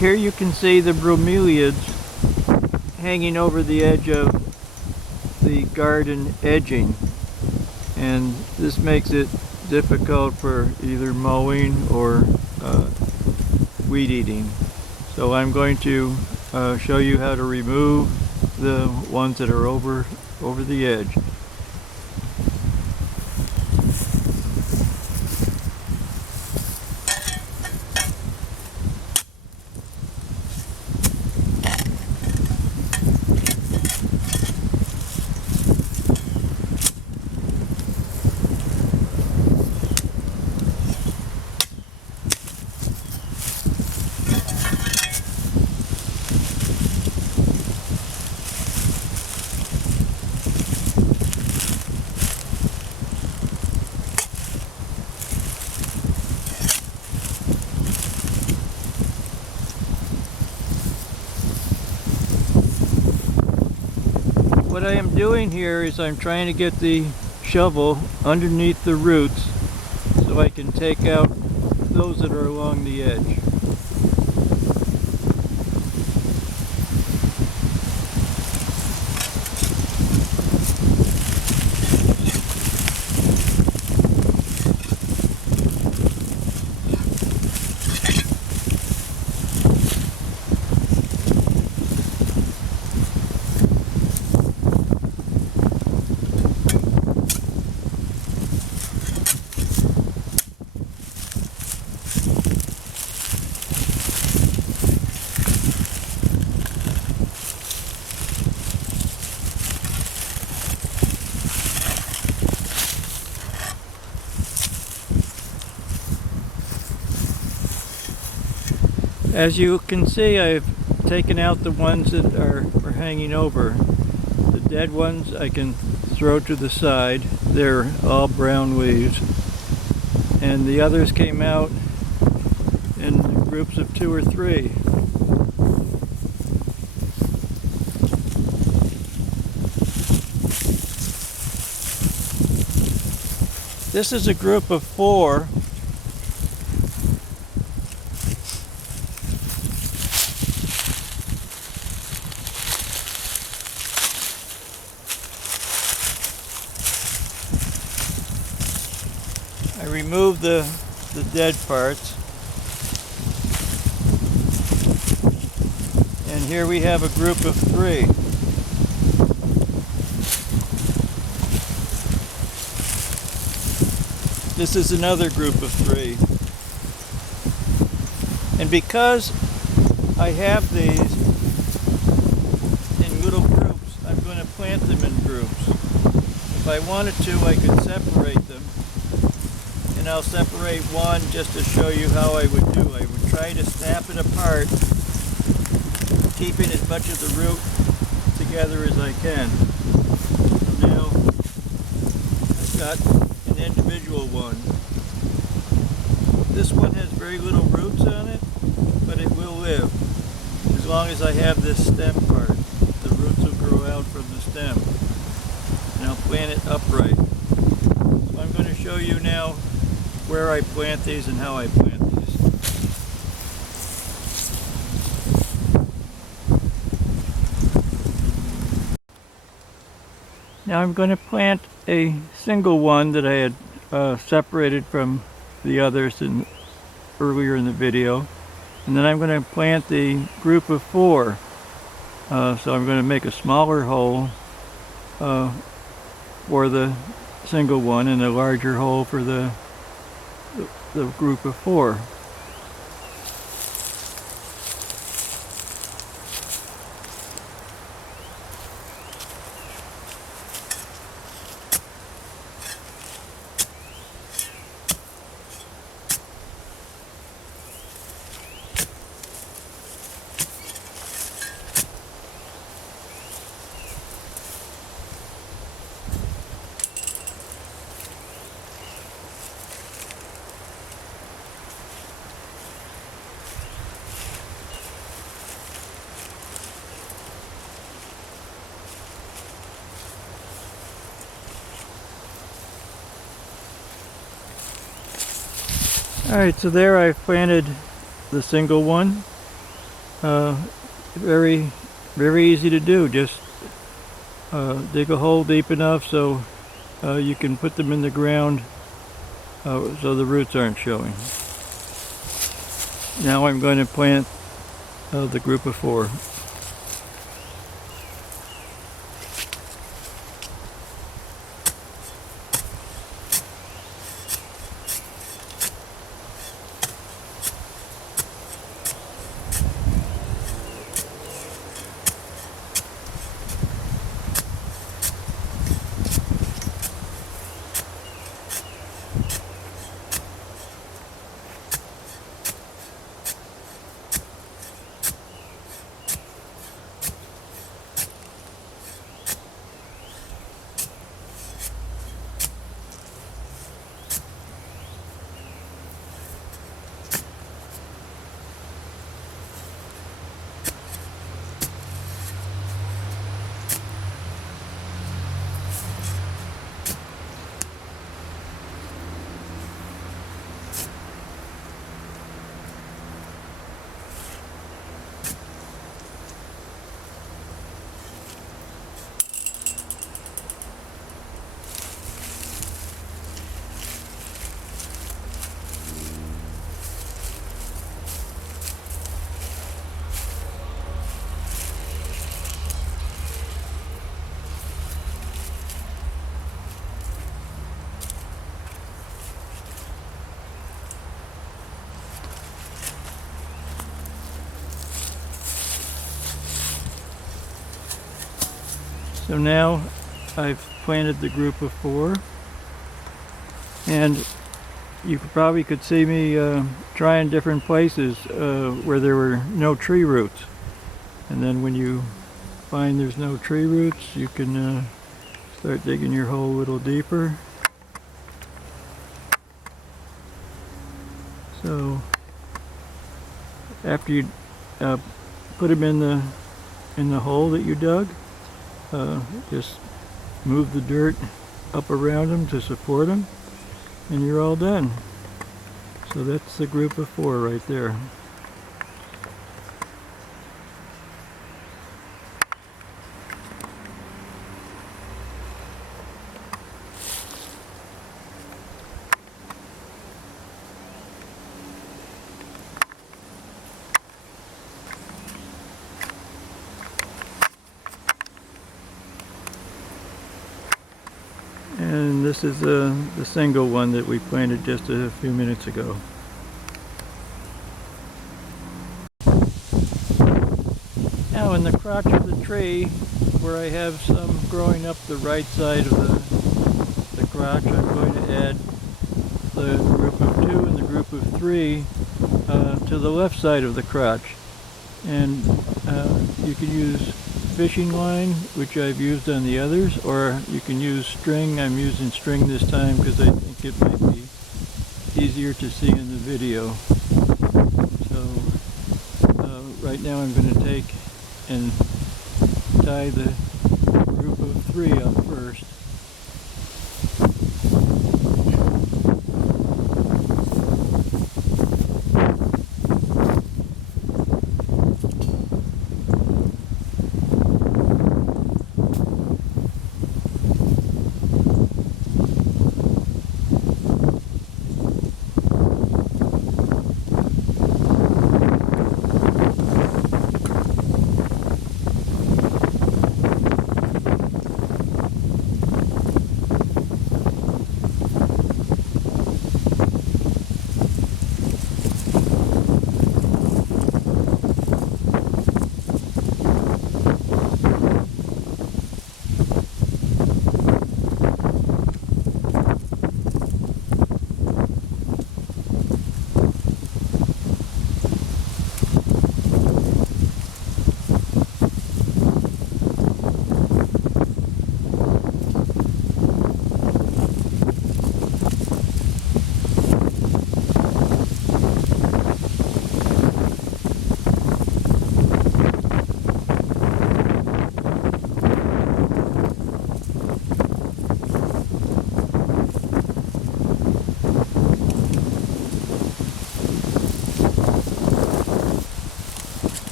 Here you can see the bromeliads hanging over the edge of the garden edging, and this makes it difficult for either mowing or weed eating. So I'm going to show you how to remove the ones that are over the edge. What I am doing here is I'm trying to get the shovel underneath the roots so I can take out those that are along the edge. As you can see, I've taken out the ones that are hanging over. The dead ones I can throw to the side. They're all brown leaves. And the others came out in groups of 2 or 3. This is a group of 4. I removed the dead parts, and here we have a group of 3. This is another group of 3. And because I have these in little groups, I'm going to plant them in groups. If I wanted to, I could separate them. And I'll separate one just to show you how I would do. I would try to snap it apart, keeping as much of the root together as I can. So now I've got an individual one. This one has very little roots on it, but it will live as long as I have this stem part. The roots will grow out from the stem, and I'll plant it upright. So I'm going to show you now where I plant these and how I plant these. Now I'm going to plant a single one that I had separated from the others earlier in the video, and then I'm going to plant the group of 4. So I'm going to make a smaller hole for the single one and a larger hole for the group of 4. Alright, so there I've planted the single one, Very, very easy to do. Just dig a hole deep enough so you can put them in the ground so the roots aren't showing. Now I'm going to plant the group of 4. So now I've planted the group of 4, and you probably could see me trying different places where there were no tree roots. And then when you find there's no tree roots, you can start digging your hole a little deeper. So after you put them in the hole that you dug, just move the dirt up around them to support them, and you're all done. So that's the group of 4 right there. And this is the single one that we planted just a few minutes ago. Now in the crotch of the tree, where I have some growing up the right side of the crotch, I'm going to add the group of 2 and the group of 3 to the left side of the crotch. And you can use fishing line, which I've used on the others, or you can use string. I'm using string this time because I think it might be easier to see in the video. So right now I'm going to take and tie the group of 3 up first.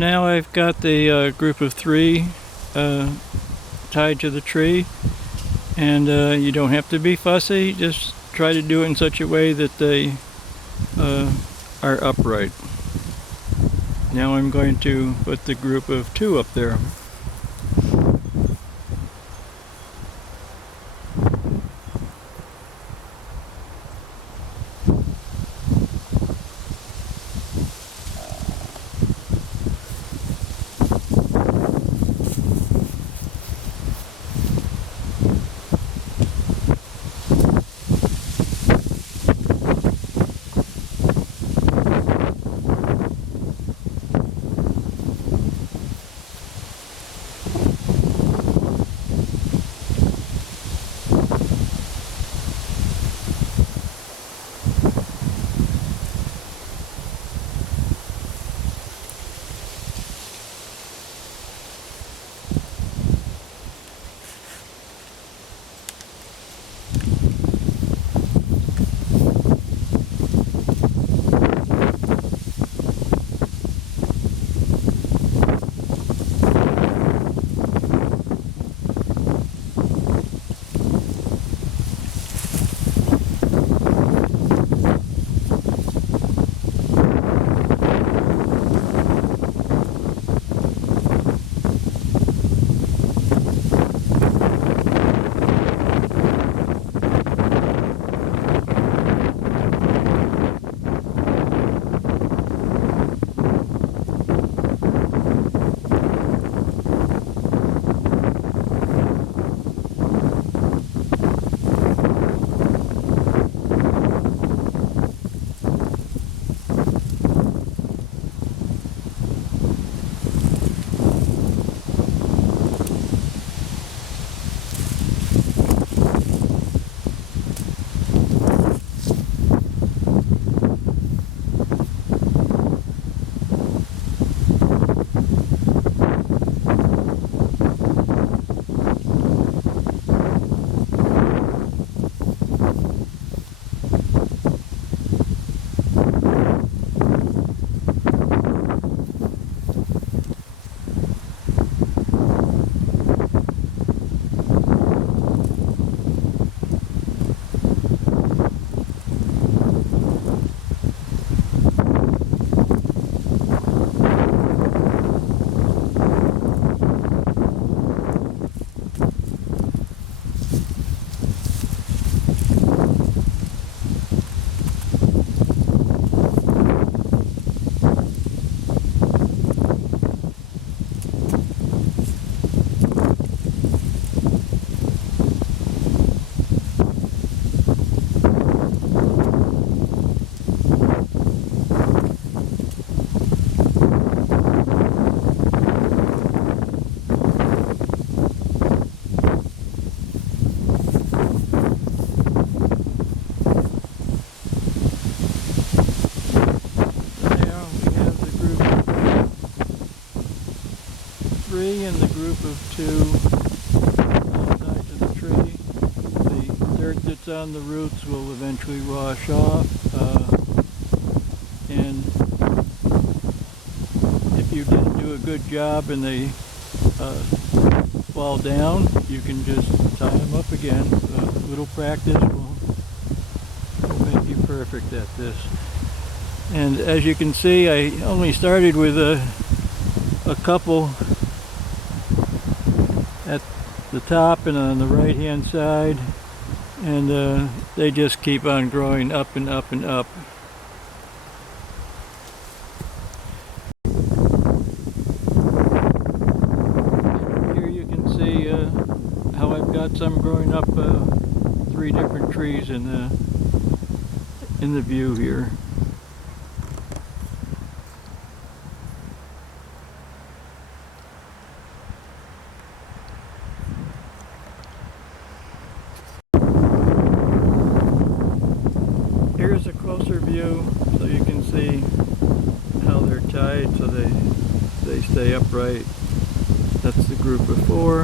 now I've got the group of 3 tied to the tree, and you don't have to be fussy, just try to do it in such a way that they are upright. Now I'm going to put the group of 2 up there. And the group of 2 tied to the tree. The dirt that's on the roots will eventually wash off, and if you didn't do a good job and they fall down, you can just tie them up again. A little practice will make you perfect at this. And as you can see, I only started with a couple at the top and on the right hand side, and they just keep on growing up and up and up. Here you can see how I've got some growing up 3 different trees in the view here. Here's a closer view so you can see how they're tied so they stay upright. That's the group of 4.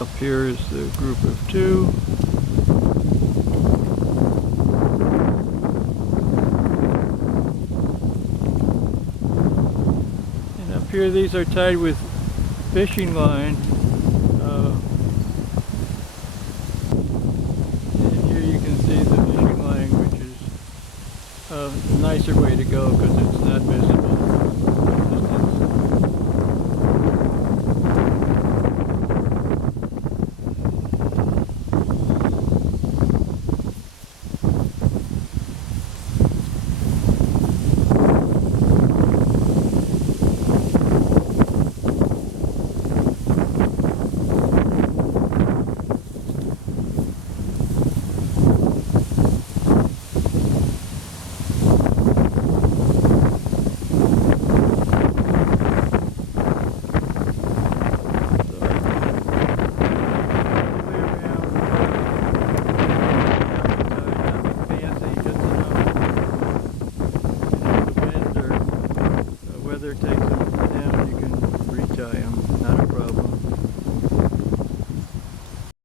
Up here is the group of 2. here these are tied with fishing line. And here you can see the fishing line, which is a nicer way to go because it's not visible from a distance. Takes